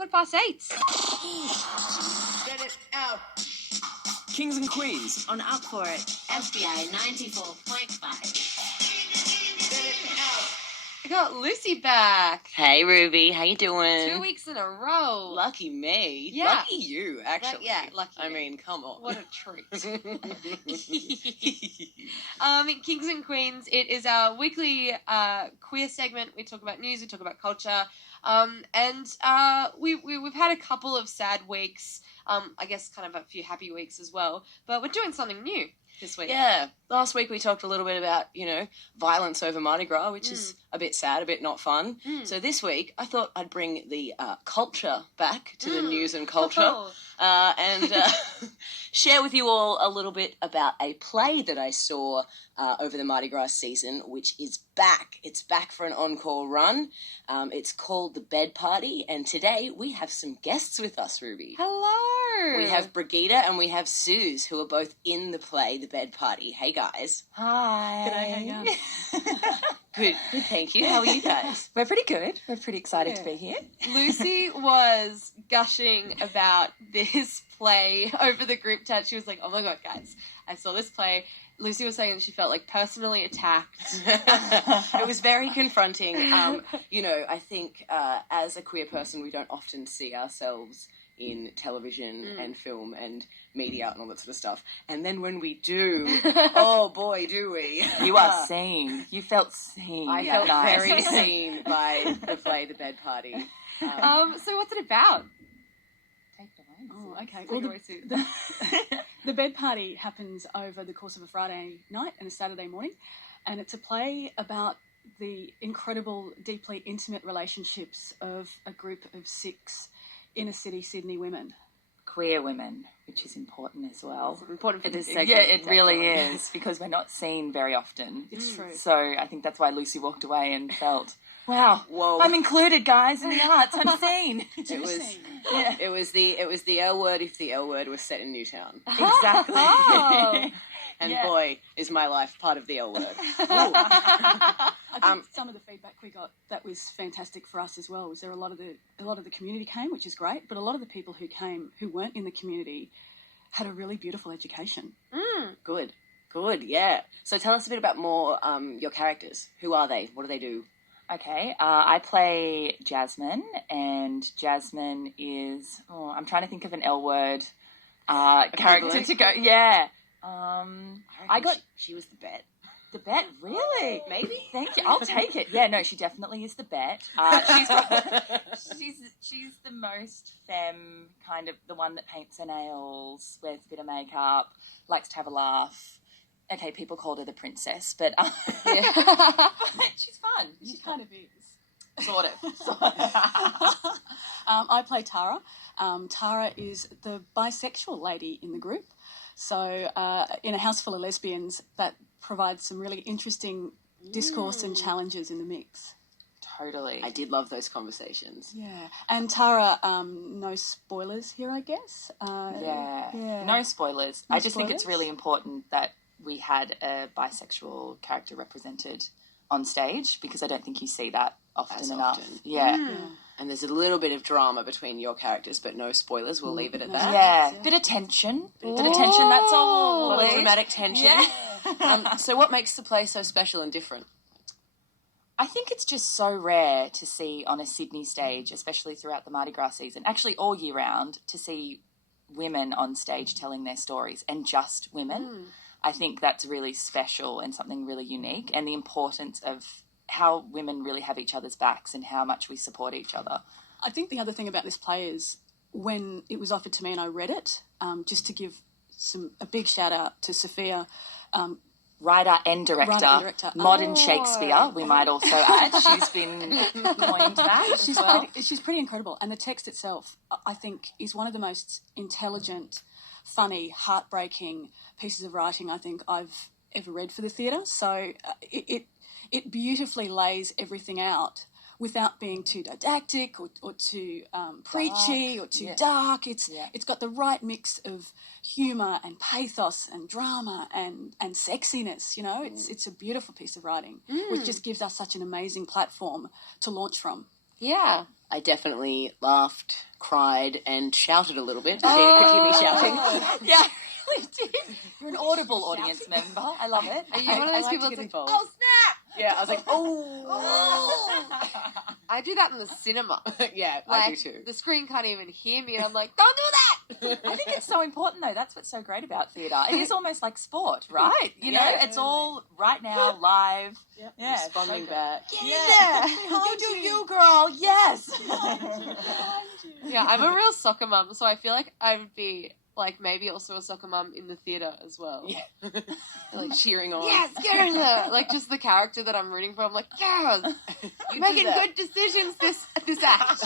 8:15. Get it out. Kings and Queens. On Up For It, FBI 94.5. Get it out. I got Lucy back. Hey, Ruby. How you doing? 2 weeks in a row. Lucky me. Yeah. Lucky you, actually. Lucky I me. mean, come on. What a treat. Kings and Queens, it is our weekly queer segment. We talk about news, we talk about culture, and we've had a couple of sad weeks, I guess kind of a few happy weeks as well, but we're doing something new this week. Yeah. Last week we talked a little bit about, violence over Mardi Gras, which is a bit sad, a bit not fun. So this week I thought I'd bring the culture back to the news and culture and share with you all a little bit about a play that I saw over the Mardi Gras season, which is back. It's back for an encore run. It's called The Bed Party, and today we have some guests with us, Ruby. Hello. We have Brigitta and we have Suz, who are both in the play The Bed Party. Hey, guys. Hi. G'day, how you going? Good, thank you. How are you guys? We're pretty good. We're pretty excited to be here. Lucy was gushing about this play over the group chat. She was like, oh my God, guys, I saw this play. Lucy was saying that she felt like personally attacked. It was very confronting. I think as a queer person, we don't often see ourselves in television and film and media and all that sort of stuff. And then when we do, oh boy, do we. You are seen. You felt seen. I felt very seen by the play The Bed Party. So what's it about? Oh, okay. Well, the Bed Party happens over the course of a Friday night and a Saturday morning, and it's a play about the incredible, deeply intimate relationships of a group of 6 inner-city Sydney women. Queer women, which is important as well. It's important for this segment. Yeah, it really is, because we're not seen very often. It's true. So I think that's why Lucy walked away and felt, wow, whoa, I'm included, guys, in the arts. I'm seen. It was the L word if the L word was set in Newtown. Exactly. And boy, is my life part of the L word. I think some of the feedback we got that was fantastic for us as well. Was there a lot of the community came, which is great, but a lot of the people who came who weren't in the community had a really beautiful education. Good, yeah. So tell us a bit about more your characters. Who are they? What do they do? Okay, I play Jasmine, and Jasmine is, I'm trying to think of an L word character to go. Yeah. She was the bet. The bet, really? Maybe. Thank you. I'll take it. Yeah, no, she definitely is the bet. She's the most femme, kind of the one that paints her nails, wears a bit of makeup, likes to have a laugh. Okay, people called her the princess, but she's fun. She kind of is. Sort of. I play Tara. Tara is the bisexual lady in the group. So in a house full of lesbians, that provides some really interesting discourse and challenges in the mix. Totally. I did love those conversations. Yeah. And Tara, no spoilers here, I guess. No spoilers. I just think it's really important that we had a bisexual character represented on stage, because I don't think you see that often enough. Yeah. And there's a little bit of drama between your characters, but no spoilers. We'll leave it at that. Yeah. Bit of tension. That's all. A lot of dramatic tension. Yeah. So what makes the play so special and different? I think it's just so rare to see on a Sydney stage, especially throughout the Mardi Gras season, actually all year round, to see women on stage telling their stories, and just women. I think that's really special and something really unique, and the importance of how women really have each other's backs and how much we support each other. I think the other thing about this play is when it was offered to me and I read it, just to give a big shout out to Sophia, writer and director. Modern Shakespeare, we might also add. She's been coined that. She's pretty incredible. And the text itself, I think, is one of the most intelligent, funny, heartbreaking pieces of writing I think I've ever read for the theatre. So it beautifully lays everything out without being too didactic or too preachy or too dark. It's got the right mix of humour and pathos and drama and sexiness. You know, it's a beautiful piece of writing, which just gives us such an amazing platform to launch from. Yeah, I definitely laughed, cried and shouted a little bit. Brigitta could hear me shouting. Yeah, I really did. You're an audible audience member. I love it. Are you one of those people that's like, involved. oh snap? Yeah, I was like, oh. I do that in the cinema. Yeah, Like, I do too. the screen can't even hear me, and I'm like, don't do that! I think it's so important, though. That's what's so great about theatre. It is almost like sport, right? You know, it's all right now, live. Yeah, Responding back. Yeah. You do you, girl. Yes. Yeah, I'm a real soccer mum, so I feel like I would be, like, maybe also a soccer mum in the theatre as well. Yeah. Like cheering on. Yes, get her there! Like, just the character that I'm rooting for, I'm like, yes! You're making good decisions this act.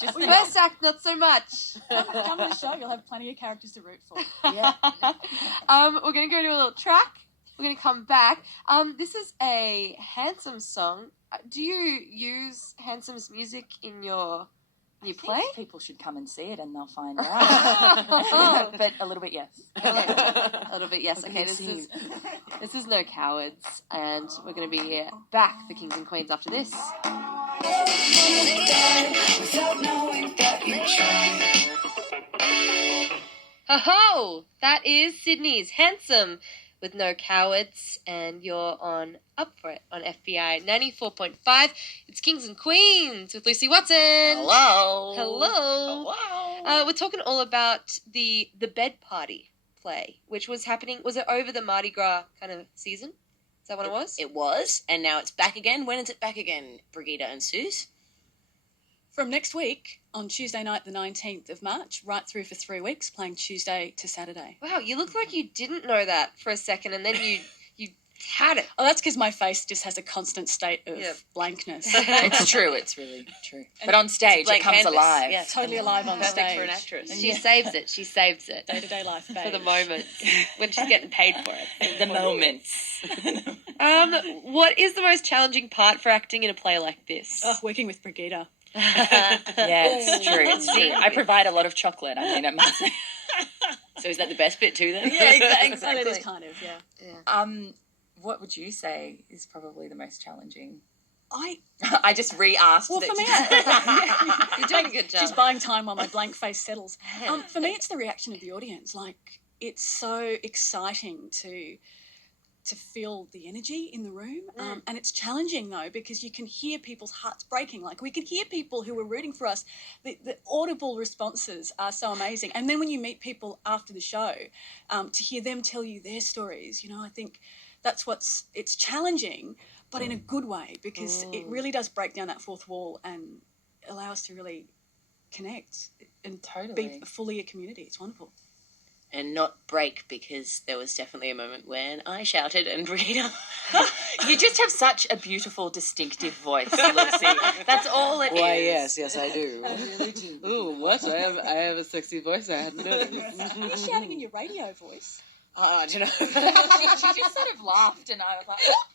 Just first act, not so much. Come to the show, you'll have plenty of characters to root for. Yeah. We're going to go to a little track. We're going to come back. This is a Handsome song. Do you use Handsome's music in your play? People should come and see it and they'll find out. But a little bit, yes. A little bit, yes. Okay, this is No Cowards, and we're going to be back for Kings and Queens after this. Ho-ho! That is Sydney's Handsome with No Cowards, and you're on Up For It on FBI 94.5. It's Kings and Queens with Lucy Watson. Hello. Hello. Hello. We're talking all about the Bed Party play, which was happening. Was it over the Mardi Gras kind of season? Is that what it was? It was, and now it's back again. When is it back again, Brigitta and Suz? From next week, on Tuesday night, the 19th of March, right through for 3 weeks, playing Tuesday to Saturday. Wow, you look like you didn't know that for a second, and then you had it. Oh, that's because my face just has a constant state of blankness. It's true. It's really true. But on stage, it comes canvas. alive. Yeah, Totally alive on perfect stage. for an actress. She saves it. She saves it. Day-to-day life, babe. For the moment, when she's getting paid for it. The moments. What is the most challenging part for acting in a play like this? Oh, working with Brigitta. Yeah, it's true. It's true. I provide a lot of chocolate. I mean, it must. So is that the best bit too then? Yeah, exactly. That is kind of, yeah. What would you say is probably the most challenging? I I just re-asked. Well, it. for me, You're doing a good job. She's buying time while my blank face settles. For me, it's the reaction of the audience. Like, it's so exciting to feel the energy in the room. And it's challenging, though, because you can hear people's hearts breaking. Like, we can hear people who were rooting for us. The audible responses are so amazing. And then when you meet people after the show, to hear them tell you their stories, you know, I think that's it's challenging, but in a good way, because it really does break down that fourth wall and allow us to really connect and be fully a community. It's wonderful. And not break, because there was definitely a moment when I shouted and Brigitta. You just have such a beautiful, distinctive voice, Lucy. That's all it is. Why, yes, I do. I really do. Ooh, what? I have a sexy voice. I hadn't noticed. You're shouting in your radio voice. I don't know. She just sort of laughed, and I was like, oh.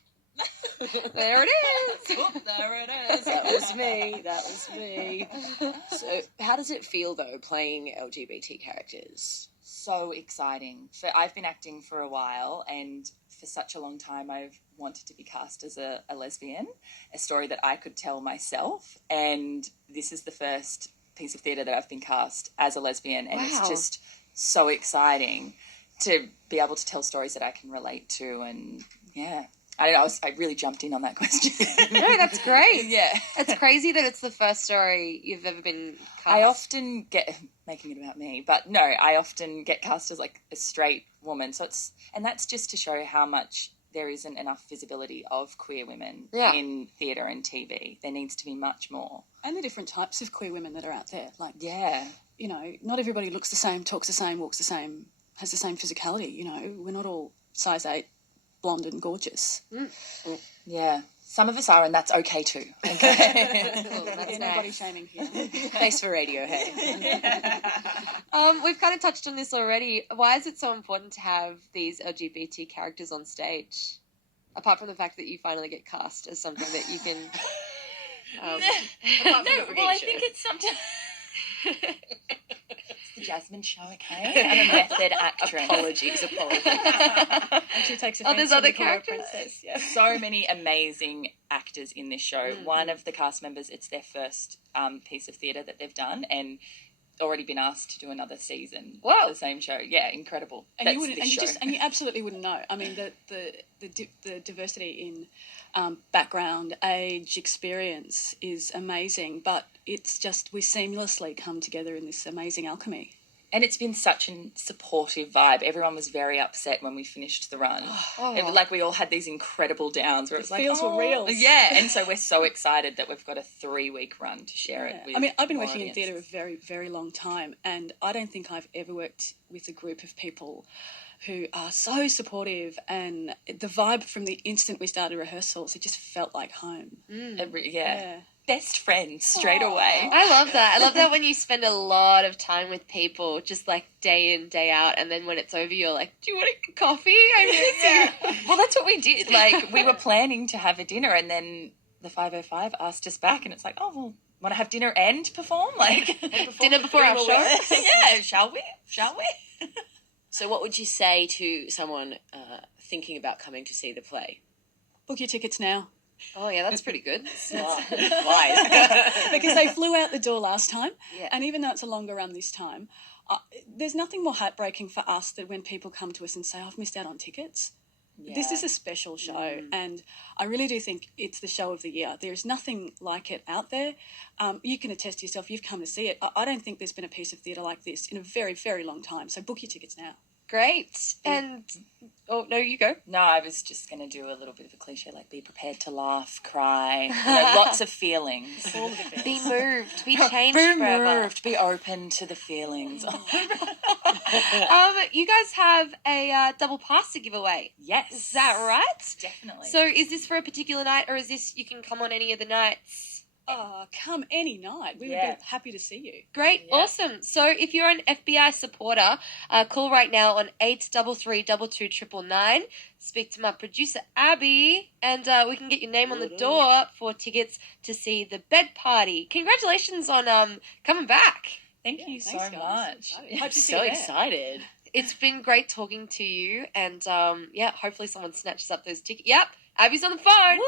There it is. Oh, there it is. That was me. So, how does it feel though playing LGBT characters? So exciting. I've been acting for a while, and for such a long time I've wanted to be cast as a lesbian, a story that I could tell myself, and this is the first piece of theatre that I've been cast as a lesbian, and it's just so exciting to be able to tell stories that I can relate to. And yeah, I really jumped in on that question. No, that's great. Yeah. It's crazy that it's the first story you've ever been cast. I often get, making it about me, but no, I often get cast as like a straight woman. So and that's just to show how much there isn't enough visibility of queer women in theatre and TV. There needs to be much more. And the different types of queer women that are out there. Like, you know, not everybody looks the same, talks the same, walks the same, has the same physicality, you know. We're not all size 8, blonde and gorgeous. Yeah. Some of us are, and that's okay too. Okay. Cool, that's No body shaming here. Thanks for radio, hey. We've kind of touched on this already. Why is it so important to have these LGBT characters on stage? Apart from the fact that you finally get cast as something that you can... I think it's sometimes... Jasmine show, okay? I'm a method actress. Apologies. And she takes offense there's when other we call her a characters? princess. Yeah. So many amazing actors in this show. One of the cast members, it's their first piece of theatre that they've done, and already been asked to do another season Wow. of the same show. Yeah, incredible. And That's you wouldn't, this and you show. just, and you absolutely wouldn't know. I mean, the diversity in background, age, experience is amazing. But it's just we seamlessly come together in this amazing alchemy. And it's been such a supportive vibe. Everyone was very upset when we finished the run. Like we all had these incredible downs where it was like, feels were real. Yeah, and so we're so excited that we've got a 3-week run to share it with. I mean, I've been more working in theatre a audiences. very, very long time, and I don't think I've ever worked with a group of people who are so supportive, and the vibe from the instant we started rehearsals, it just felt like home. Yeah. Best friends straight away. I love that. I love that when you spend a lot of time with people, just like day in, day out, and then when it's over, you're like, do you want a coffee? I miss you. Well, that's what we did. Like, we were planning to have a dinner, and then the 505 asked us back, and it's like, oh, well, want to have dinner and perform? Like, Dinner before our show? Yeah, shall we? Shall we? So what would you say to someone thinking about coming to see the play? Book your tickets now. Oh, yeah, that's pretty good. Why? Because they flew out the door last time, Yeah. and even though it's a longer run this time, there's nothing more heartbreaking for us than when people come to us and say, I've missed out on tickets. This is a special show, and I really do think it's the show of the year. There's nothing like it out there. You can attest to yourself, you've come to see it. I don't think there's been a piece of theatre like this in a very, very long time, so book your tickets now. Great. And, oh, no, you go. No, I was just going to do a little bit of a cliche, like be prepared to laugh, cry, lots of feelings. All of it. Be moved. Be changed Be forever. moved, be open to the feelings. You guys have a double pass to give away. Yes. Is that right? Definitely. So is this for a particular night, or is this you can come on any of the nights? Oh, come any night. We would Yeah. be happy to see you. Great, awesome. So if you're an FBI supporter, call right now on 833-2299. Speak to my producer, Abby, and we can get your name on the door for tickets to see the bed party. Congratulations on coming back. Thank you so thanks, guys. much. Hope to see So you there. excited. It's been great talking to you, and hopefully someone snatches up those tickets. Yep, Abby's on the phone. Woo!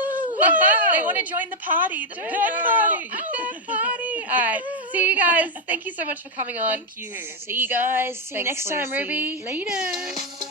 They want to join the party, the bed party. Bed party. All right, see you guys. Thank you so much for coming on. Thank you. See you guys. See you Thanks, next time, Lucy. Ruby. Later.